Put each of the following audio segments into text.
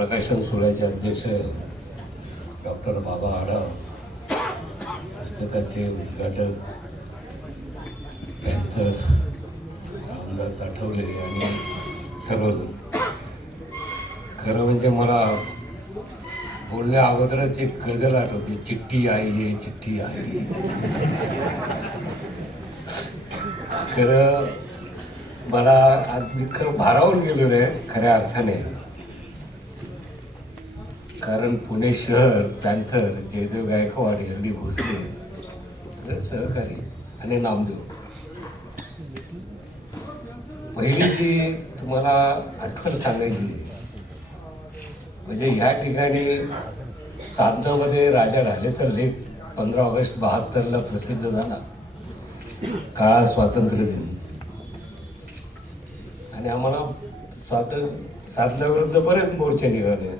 प्रकाशन सोहळ्याचे अध्यक्ष डॉक्टर बाबा आडाव पुस्तकाचे उद्घाटक पॅन्थर रामदास आठवले आणि सर्वजण. खरं म्हणजे मला बोलण्या अगोदरच एक गजल आठवते चिठ्ठी आई ये चिठ्ठी आई. खरं मला आज मी खरं भारावून गेलेलो आहे खऱ्या अर्थाने. कारण पुणे शहर पॅन्थर जयदेव गायकवाड हल्ली भोसले सहकारी आणि नामदेव. पहिली जी तुम्हाला आठवण सांगायची म्हणजे ह्या ठिकाणी साधनामध्ये राजा ढाले तर लेख पंधरा ऑगस्ट बहात्तरला प्रसिद्ध झाला. काळा स्वातंत्र्य दिन. आणि आम्हाला स्वातंत्र्य साधनाविरुद्ध बरेच मोर्चे निघाले.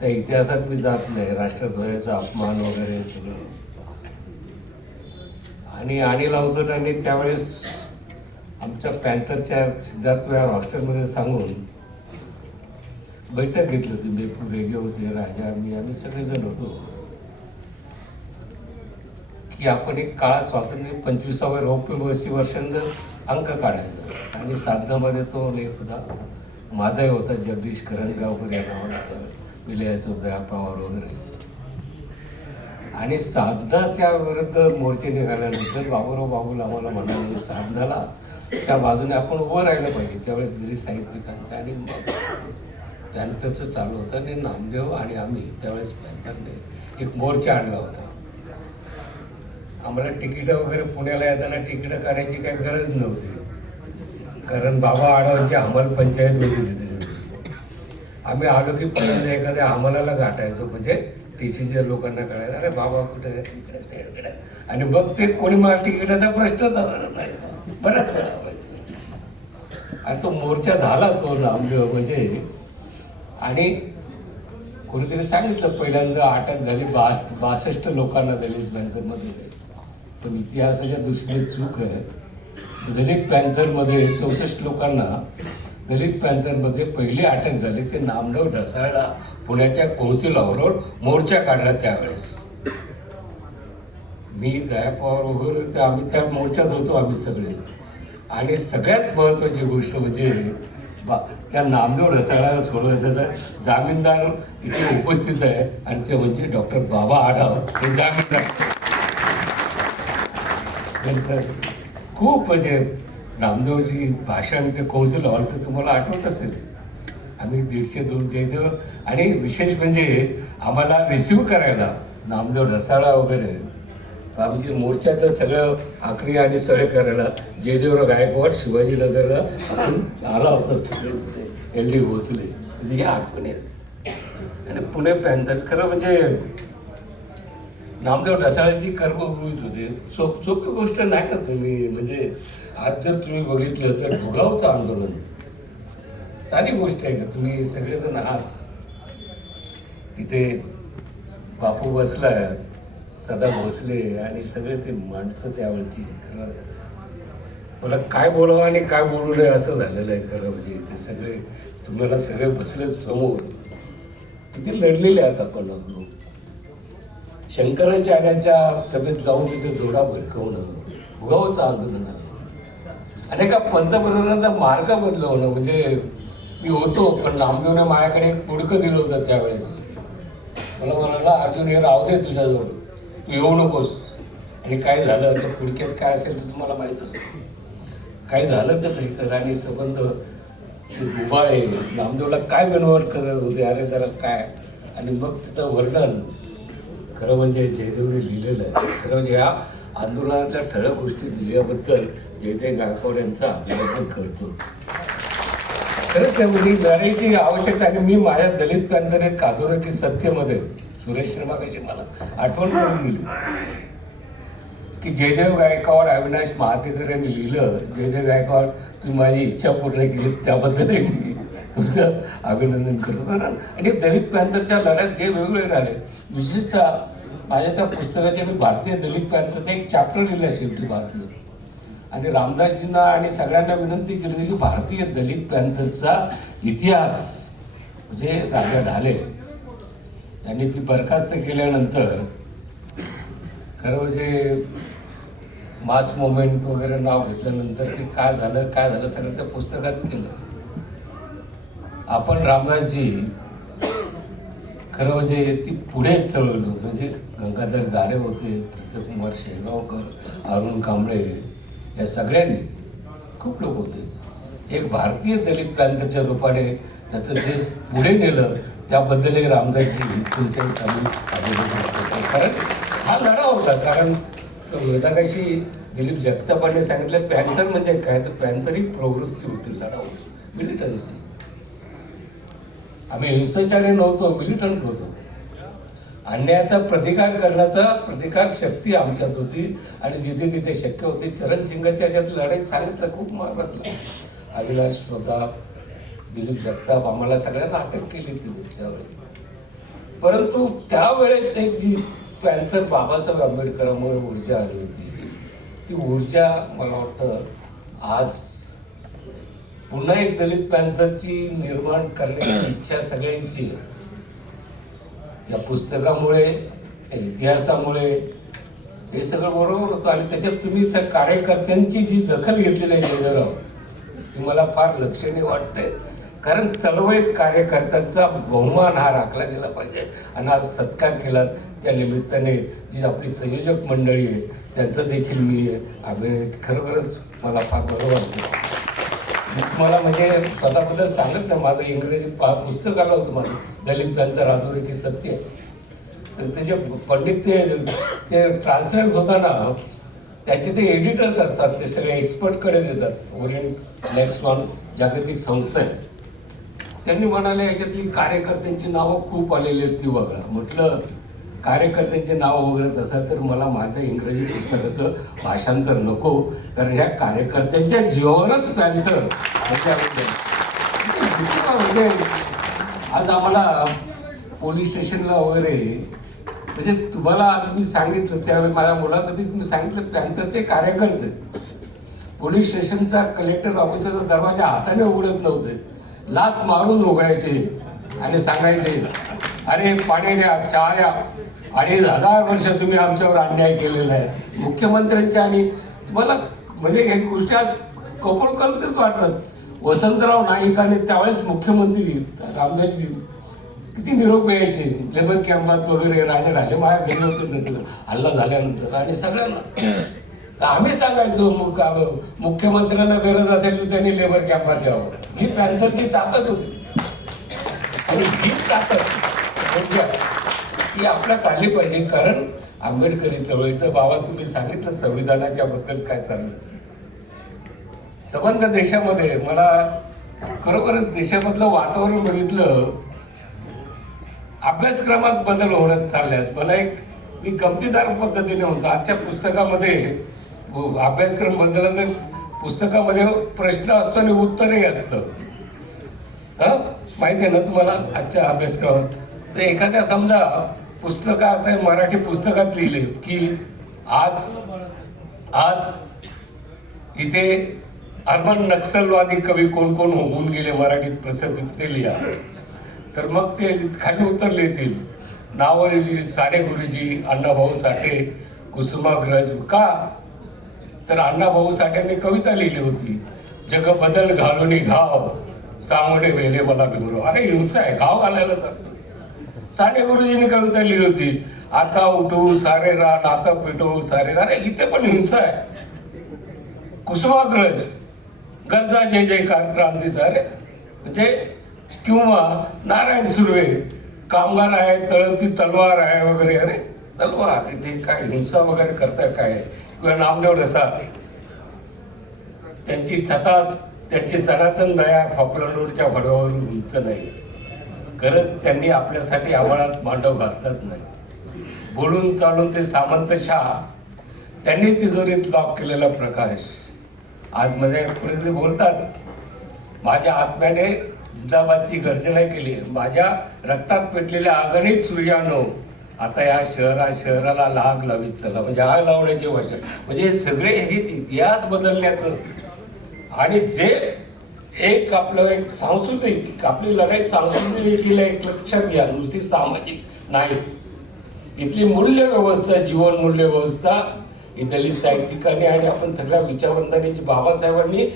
त्या इतिहासात मी जात नाही. राष्ट्रध्वजाचा अपमान वगैरे सगळं. आणि अनिल आणि त्यावेळेस आमच्या पॅन्थरच्या सिद्धार्थ विहार हॉस्टेलमध्ये सांगून बैठक घेतली होती. बेपूर रेगे होते राजा मी आम्ही सगळेजण होतो. की आपण एक काळा स्वातंत्र्य पंचवीसाव्या रौप्य वर्षी वर्षांचा अंक काढायचा. आणि साधनामध्ये तो लेख होता. माझाही होता जगदीश करंजगावकर या नावाला मी लिहायचो पवार वगैरे. आणि साधनाच्या विरुद्ध मोर्चे निघाल्यानंतर बाबूराव बाबूला आम्हाला म्हणाले साधनाला च्या बाजूने आपण उभं राहिलं पाहिजे. त्यावेळेस दिली साहित्यिकांचं आणि मग चालू होतं आणि नामदेव आणि आम्ही त्यावेळेस एक मोर्चा आणला होता. आम्हाला तिकीटं वगैरे पुण्याला येताना तिकीटं काढायची काही गरज नव्हती. कारण बाबा आडवांची अंमलपंचायत होती तिथे. आम्ही आलो की पहिल्यांदा एखाद्या आम्हाला गाठायचो म्हणजे टी सीच्या लोकांना कळायला अरे बाबा कुठे तिकडे आणि बघ ते कोणी मला तिकिटाचा प्रश्नच आला नाही. बऱ्याच आणि तो मोर्चा झाला तो नामदेव म्हणजे आणि कोणीतरी सांगितलं पहिल्यांदा अटक झाली बास बासष्ट लोकांना दलित पॅन्थरमध्ये पण इतिहासाच्या दृष्टीने चूक आहे. म्हणजे दलित पॅन्थरमध्ये चौसष्ट लोकांना दलित पॅन्थरमध्ये पहिली अटक झाली ते नामदेव ढसाळला. पुण्याच्या कौन्सिल हॉलवर मोर्चा काढला त्यावेळेस. मी दया पवार वगैरे तर आम्ही त्या मोर्चात होतो आम्ही सगळे. आणि सगळ्यात महत्त्वाची गोष्ट म्हणजे बा त्या नामदेव ढसाळाला सोडवायचं तर जामीनदार इथे उपस्थित आहे. आणि ते म्हणजे डॉक्टर बाबा आढाव हे जामीनदार. नंतर खूप म्हणजे नामदेवची भाषण ते कौन्सिल अर्थ तुम्हाला आठवत असेल. आम्ही दीडशे दोन जयदेव आणि विशेष म्हणजे आम्हाला रिसिव्ह करायला नामदेव ढसाळा वगैरे आमची मोर्चाचं सगळं आखरी आणि सगळे करायला जयदेवराव गायकवाड शिवाजीनगरला आपण आला होता एल डी भोसले. म्हणजे या आठवणी आहेत आणि पुणे पॅन्थर्स खरं म्हणजे नामदेव ढसाळ्यांची कर्मभूमीच होते. सोप सोपी गोष्ट नाही ना तुम्ही. म्हणजे आज जर तुम्ही बघितलं तर भुगावचं आंदोलन. चांगली गोष्ट आहे का तुम्ही सगळेजण आहात. इथे बापू बसलाय सदा भोसले आणि सगळे ते माणसं त्यावेळची खरं. मला काय बोलावं आणि काय बोलू नये असं झालेलं आहे खरं म्हणजे इथे सगळे तुम्हाला सगळे बसले समोर. किती लढलेले आहेत आपण लोक. शंकराचार्याच्या सभेत जाऊन तिथे जोडा भडकवणं भुगावचं आंदोलन आहे आणि का पंतप्रधानांचा मार्ग बदलवणं? म्हणजे मी होतो पण नामदेवने माझ्याकडे एक पुडकं दिलं होतं त्यावेळेस. मला म्हणाला अर्जुन हे राहू दे तुझ्याजवळ. तू येऊ नकोस. आणि काय झालं? तर पुडक्यात काय असेल तर तुम्हाला माहीत असेल. काय झालं तर नाही राणी आणि संबंध उभाळे नामदेवला काय बनवट करत होते अरे जरा काय? आणि मग तिचं वर्णन. खरं म्हणजे जयदेवने लिहिलेलं आहे. खरं म्हणजे ह्या आंदोलनातल्या ठळक गोष्टी लिहिल्याबद्दल जयदेव गायकवाड यांचा अभिनंदन करतो खरंच त्यामध्ये लढाईची आवश्यकता आणि मी माझ्या दलित पॅन्थर काजोरे की सत्यमध्ये सुरेश शर्मा कशी मला आठवण करून दिली. की जयदेव गायकवाड अविनाश महातेकर यांनी लिहिलं जयदेव गायकवाड तुम्ही माझी इच्छा पूर्ण केली त्याबद्दलही मी तुमचं अभिनंदन करतो. कारण आणि दलित पॅंथरच्या लढ्यात जे वेगवेगळे झाले विशेषतः माझ्या त्या पुस्तकाचे मी भारतीय दलित पॅंथरचं एक चॅप्टर लिहिलं शेवटी भारतीय. आणि रामदासजींना आणि सगळ्यांना विनंती केली होती की भारतीय दलित पॅन्थरचा इतिहास म्हणजे राजा ढाले यांनी ती बरखास्त केल्यानंतर खरं म्हणजे मास मुवमेंट वगैरे नाव घेतल्यानंतर ते काय झालं काय झालं सगळं त्या पुस्तकात केलं. आपण रामदासजी खरं म्हणजे ती पुढे चळवलं म्हणजे गंगाधर गाडे होते कुमार शेगावकर अरुण कांबळे या सगळ्यांनी खूप लोक होते. एक भारतीय दलित प्रांताच्या रूपाने त्याचं जे पुढे नेलं त्याबद्दलही रामदासजी तुमच्या कारण हा लढा होता. कारण वेदाकाशी दिलीप जगतापाने सांगितलं पॅन्थर म्हणजे काय? तर पॅन्थर ही प्रवृत्ती होती लढा होती. मिलिटन्सी आम्ही हिंसाचारी नव्हतो मिलिटंट होतो. अन्यायाचा प्रतिकार करण्याचा प्रतिकार शक्ती आमच्यात होती. आणि जिथे तिथे शक्य होते चरण सिंगाच्या याच्यात लढाई सांगितलं खूप मार बसला. श्रोता दिलीप जगताप आम्हाला सगळ्यांना अटक केली तिथे त्यावेळेस. परंतु त्यावेळेस एक जी पॅन्थर बाबासाहेब आंबेडकरांमुळे ऊर्जा आली होती. ती ऊर्जा मला वाटतं आज पुन्हा एक दलित पॅन्थरची निर्माण करण्याची इच्छा सगळ्यांची आहे. या पुस्तकामुळे इतिहासामुळे हे सगळं बरोबर होतं आणि त्याच्यात तुम्ही कार्यकर्त्यांची जी दखल घेतलेली आहे जयराव ती मला फार लक्षणीय वाटते कारण चळवळीत कार्यकर्त्यांचा बहुमान हा राखला गेला पाहिजे. आणि आज सत्कार केला त्या निमित्ताने जी आपली संयोजक मंडळी आहे त्यांचं देखील मी अभिनय खरोखरच मला फार बरं वाटतं मला म्हणजे स्वतःबद्दल सांगत नाही. माझं इंग्रजी पा पुस्तक आलं होतं माझं. दलित ग्रंथ राजोरी सत्य. तर त्याचे पंडित ते ते ट्रान्सलेट होताना त्याचे ते एडिटर्स असतात. ते सगळे एक्सपर्टकडे देतात. ओरिएंट वन जागतिक संस्था आहे. त्यांनी म्हणाले याच्यातली कार्यकर्त्यांची नावं खूप आलेली आहेत ती वगळा म्हटलं कार्यकर्त्यांचे नाव वगैरे असाल तर मला माझ्या इंग्रजी पुस्तकाचं भाषांतर नको. कारण ह्या कार्यकर्त्यांच्या जीवावरच म्हणजे पॅन्थर म्हणजे आज आम्हाला पोलीस स्टेशनला वगैरे म्हणजे तुम्हाला मी सांगितलं त्यावेळी माझ्या मुलाखतीत मी सांगितलं पॅन्थरचे कार्यकर्ते. पोलीस स्टेशनचा कलेक्टर ऑफिसरचा दरवाजा हाताने उघडत नव्हते. लात मारून उघडायचे आणि सांगायचे अरे पाणी द्या चहा द्या. अडीच हजार वर्ष तुम्ही आमच्यावर अन्याय केलेला आहे. मुख्यमंत्र्यांच्या आणि तुम्हाला म्हणजे हे गोष्टी आज कपोळ कल्पित वाटतात. वसंतराव नाईकाने त्यावेळेस मुख्यमंत्री रामदासजी किती निरोप मिळायचे लेबर कॅम्पात वगैरे राजा ढाले माया गेले होते ना हल्ला झाल्यानंतर. आणि सगळ्यांना. तर आम्ही सांगायचो मुख्यमंत्र्यांना गरज असेल तर त्यांनी लेबर कॅम्पात यावं. ही पॅन्थरची ताकद होती. आणि ही ताकद. म्हणजे ही आपल्यात आली पाहिजे कारण आंबेडकरी चळवळीचं बाबा तुम्ही सांगितलं संविधानाच्या बद्दल काय चाललं. संबंध देशामध्ये मला खरोखरच देशामधलं वातावरण बघितलं अभ्यासक्रमात बदल होण्यात चालल्यात. मला एक मी गमतीदार पद्धतीने होतो आजच्या पुस्तकामध्ये अभ्यासक्रम अभ्यासक्रम तर पुस्तकामध्ये प्रश्न असतो आणि उत्तरही असतं. हा? माहिती आहे ना तुम्हाला आजच्या अभ्यासक्रमात? तर एखाद्या समजा पुस्तकात मराठी पुस्तकात लिहिले की आज आज इथे अर्बन नक्षलवादी कवी कोण कोण होऊन गेले मराठीत प्रसिद्धीत ते लिहा. तर मग ते खाली उत्तर लिहितील. नावं लिहिली साने गुरुजी अण्णाभाऊ साठे कुसुमाग्रज का? तर अण्णाभाऊ साठ्यांनी कविता लिहिली होती. जग बदल घालून घाव सांगणे वेले मला बिगुरो अरे हिंसा आहे घाव घालायला सांगतो. साने गुरुजींनी कविता लिहिली होती आता उठू सारे रान आता पेटो सारे अरे इथे पण हिंसा आहे. कुसुमाग्रज गरजा जय जयकार क्रांतीचा अरे म्हणजे किंवा नारायण सुर्वे कामगार आहे तळपी तलवार आहे वगैरे अरे तलवार इथे काय हिंसा वगैरे करताय काय? किंवा नामदेव ढसा त्यांची सतात त्यांची सनातन दया फॉकलंडोरच्या भडवावर उंच नाही. खरंच त्यांनी आपल्यासाठी आव्हानात मांडव घातलाच नाही. बोलून चालून ते सामंत शाह त्यांनी तिजोरीत लॉक केलेला प्रकाश. आज मध्ये ते बोलतात माझ्या आत्म्याने जिंदाबादची गर्जना केली. माझ्या रक्तात पेटलेल्या अगणित सूर्यानो आता या शहरा शहराला लाग लावीत चला. म्हणजे आग लावण्याचे वचन. म्हणजे हे सगळे हे इतिहास बदलण्याचं. आणि जे एक आपलं एक सांस्कृतिक आपली लढाई सांस्कृतिक देखील एक लक्षात घ्या. नुसती सामाजिक नाही. इथली मूल्य व्यवस्था जीवन मूल्य व्यवस्था ही दलित साहित्यिकांनी आणि आपण सगळ्या विचारवंतांनी जी बाबासाहेबांनी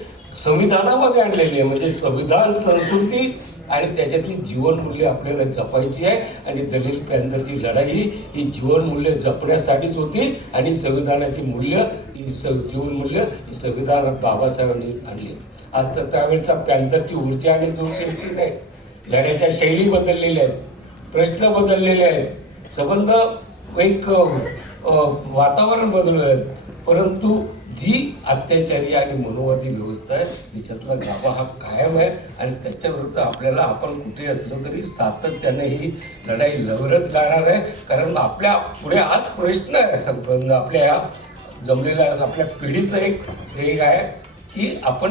संविधानामध्ये आणलेली आहे. म्हणजे संविधान संस्कृती आणि त्याच्यातली जीवनमूल्य आपल्याला जपायची आहे. आणि दलित पॅंथरची लढाई ही जीवनमूल्य जपण्यासाठीच होती. आणि संविधानाची मूल्य ही स जीवनमूल्य ही संविधानात बाबासाहेबांनी आणली. आज तर त्यावेळेचा पॅन्थरची ऊर्जा आणि दूरशक्ती नाही. लढ्याच्या शैली बदललेल्या आहेत प्रश्न बदललेले आहेत. संबंध एक वातावरण बदललं आहे परंतु जी अत्याचारी आणि मनोवादी व्यवस्था आहे तिच्यातला गाभा हा कायम आहे आणि त्याच्याविरुद्ध आपल्याला आपण कुठे असलो तरी सातत्याने ही लढाई लवरत जाणार आहे. कारण आपल्या पुढे आज प्रश्न आहे संबंध. आपल्या या जमलेल्या आपल्या पिढीचं एक हे आहे की आपण